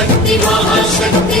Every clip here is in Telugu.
శక్తి మహాశక్తి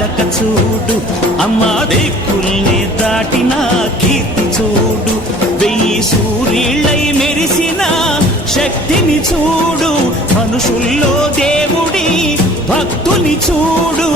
నడక చూడు అమ్మా దిక్కుల్ని దాటిన కీర్తి చూడు వెయ్యి సూర్యుళ్ళై మెరిసిన శక్తిని చూడు. మనుషుల్లో దేవుడి భక్తుని చూడు.